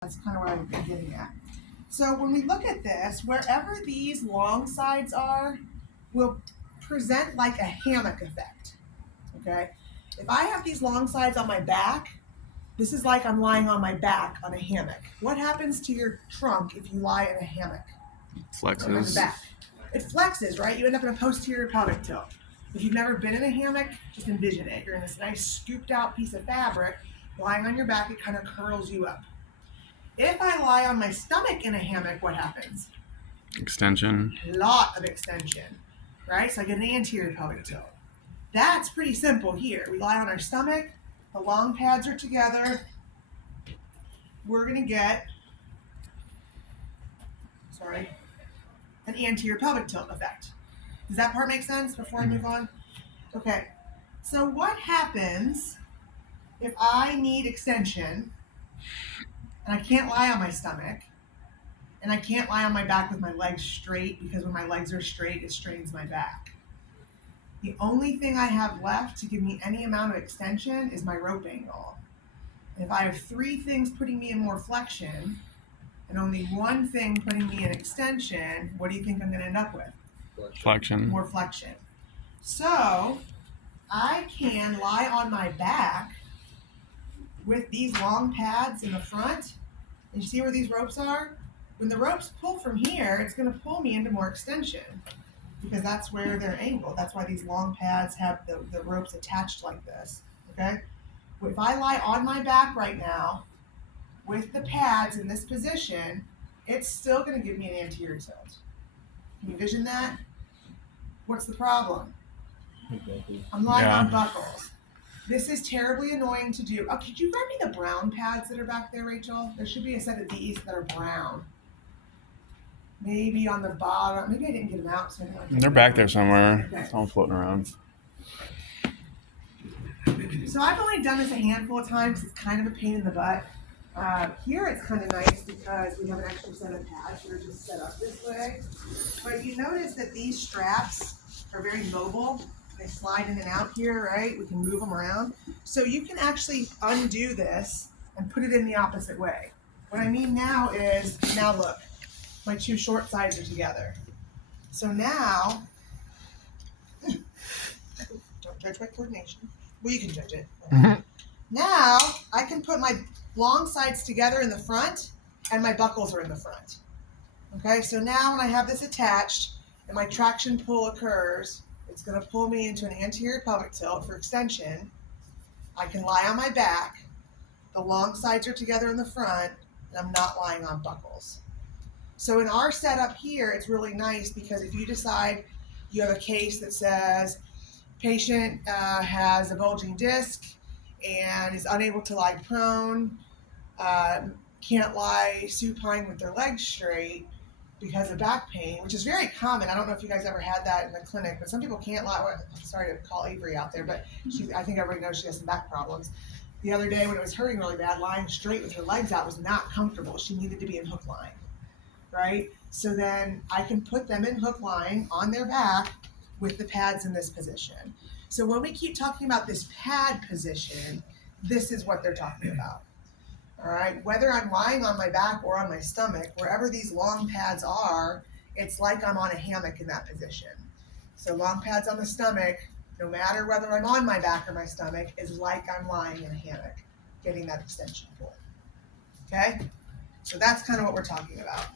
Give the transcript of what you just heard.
That's kind of what I'm getting at. So when we look at this, wherever these long sides are, will present like a hammock effect, okay? If I have these long sides on my back, this is like I'm lying on my back on a hammock. What happens to your trunk if you lie in a hammock? Flexes. On the back. It flexes, right? You end up in a posterior pelvic tilt. If you've never been in a hammock, just envision it. You're in this nice scooped out piece of fabric, lying on your back, it kind of curls you up. If I lie on my stomach in a hammock, what happens? Extension. A lot of extension, right? So I get an anterior pelvic tilt. That's pretty simple here. We lie on our stomach, the long pads are together. We're going to get, an anterior pelvic tilt effect. Does that part make sense before I move on? Okay. So what happens if I need extension and I can't lie on my stomach and I can't lie on my back with my legs straight, because when my legs are straight, it strains my back? The only thing I have left to give me any amount of extension is my rope angle. And if I have 3 things putting me in more flexion and only 1 thing putting me in extension, what do you think I'm going to end up with? Flexion. More flexion. So I can lie on my back with these long pads in the front. And you see where these ropes are? When the ropes pull from here, it's going to pull me into more extension, because that's where they're angled. That's why these long pads have the ropes attached like this, okay? If I lie on my back right now with the pads in this position, it's still going to give me an anterior tilt. Can you envision that? What's the problem? I'm lying on buckles. This is terribly annoying to do. Oh, could you grab me the brown pads that are back there, Rachel? There should be a set of these that are brown. Maybe on the bottom. Maybe I didn't get them out. So They're back there somewhere. Okay. It's all floating around. So I've only done this a handful of times. It's kind of a pain in the butt. Here it's kind of nice because we have an extra set of pads that are just set up this way. But you notice that these straps are very mobile. They slide in and out here, right? We can move them around. So you can actually undo this and put it in the opposite way. What I mean now is, now look, my 2 short sides are together. So now, don't judge my coordination. Well, you can judge it. Now I can put my long sides together in the front and my buckles are in the front. Okay, so now when I have this attached and my traction pull occurs, it's going to pull me into an anterior pelvic tilt for extension. I can lie on my back. The long sides are together in the front, and I'm not lying on buckles. So in our setup here, it's really nice because if you decide you have a case that says patient has a bulging disc and is unable to lie prone, can't lie supine with their legs straight because of back pain, which is very common. I don't know if you guys ever had that in the clinic, but some people can't lie. I'm sorry to call Avery out there, but I think everybody knows she has some back problems. The other day when it was hurting really bad, lying straight with her legs out was not comfortable. She needed to be in hook lying, right? So then I can put them in hook lying on their back with the pads in this position. So when we keep talking about this pad position, this is what they're talking about. All right, whether I'm lying on my back or on my stomach, wherever these long pads are, it's like I'm on a hammock in that position. So long pads on the stomach, no matter whether I'm on my back or my stomach, is like I'm lying in a hammock, getting that extension pull. Okay? So that's kind of what we're talking about.